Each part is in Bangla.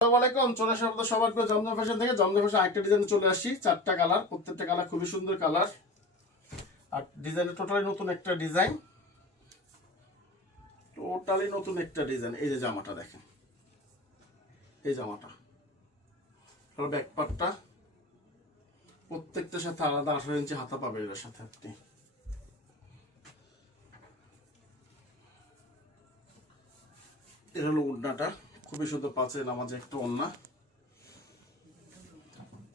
আসসালামু আলাইকুম। চলে আসি আপনাদের সবার প্রিয় জমজম ফ্যাশন থেকে। জমজম ফ্যাশন আরেকটা ডিজাইনে চলে আসছি। 4টা কালার, প্রত্যেকটা কালার খুবই সুন্দর কালার। আর ডিজাইনটা টোটালি নতুন একটা ডিজাইন, এই যে জামাটা দেখেন, এই জামাটা ব্যাক পার্টটা প্রত্যেকটার সাথে আলাদা 18 ইঞ্চি হাতা পাবে। এর সাথে আপনি এর হলো ওড়নাটা, খুবই সুন্দর পাঁচের নামাজে একটা ওড়না,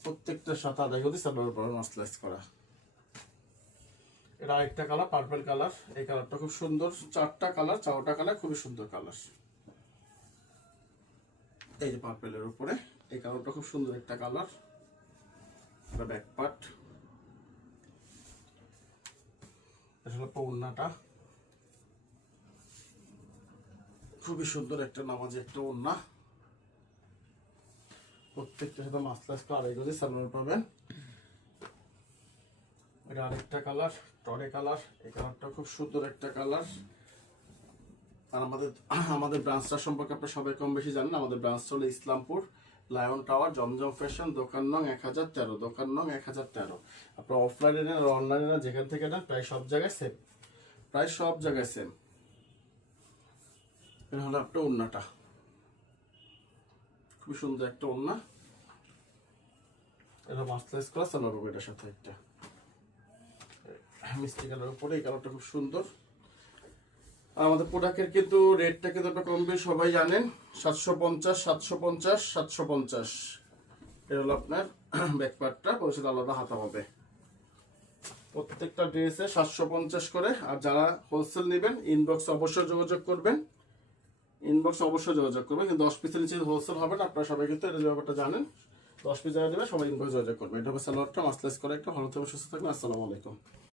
প্রত্যেকটার সাথে আদায় করে সালোয়ার পর মাসলাইজ করা। এটা আরেকটা কালার, পার্পল কালার। এই কালারটা খুব সুন্দর। 4টা কালার, 4টা কালার খুবই সুন্দর কালার। এই যে পার্পলের উপরে এই কালারটা খুব সুন্দর একটা কালার। এটা ব্যাক পার্ট, এটা হলো ওড়নাটা, খুবই সুন্দর একটা নামাজি একটা ওড়না, প্রত্যেকটার সাথে মাসলাইজ করা আড়াই গজে সালোয়ার পাবেন। এটা আরেকটা কালার, টরে কালার। এই কালারটা খুব সুন্দর একটা কালার। আর আমাদের ব্রাঞ্চটা সম্পর্কে আপনারা সবাই কম বেশি জানেন। আমাদের ব্রাঞ্চ হলো ইসলামপুর লায়ন টাওয়ার, জমজম ফ্যাশন, দোকান নং 1013, দোকান নং 1013। আপনারা অফলাইনে নেন আর অনলাইনে নেন, যেখান থেকে নেন প্রায় সব জায়গায় সেম, প্রায় সব জায়গায় সেম। এটা হলো একটা ওড়নাটা, খুবই সুন্দর একটা ওড়না। এটা মাসলাইজ করা সালোয়ার হবে এটার সাথে একটা মিষ্টি কালার উপরে। এই কালারটা খুব সুন্দর। আর আমাদের প্রোডাক্টের কিন্তু রেটটা কিন্তু আপনারা কম বেশি সবাই জানেন, 750, 750, 750। এটা হলো আপনার ব্যাক পার্টটা, পরিচিত আলাদা হাতা হবে। প্রত্যেকটা ড্রেসে 750 করে। আর যারা হোলসেল নেবেন ইনবক্স অবশ্যই যোগাযোগ করবেন, কিন্তু 10 পিসের নিচে হোলসেল হবে না। আপনারা সবাই কিন্তু এটা ব্যাপারটা জানেন। 10 পিস যারা নেবে সবাই ইনবক্স যোগাযোগ করবেন। এটা হবে সালোয়ারটা, মাসলাইজ করা একটা। ভালো থাকবেন, সুস্থ থাকবেন। আসসালামু আলাইকুম।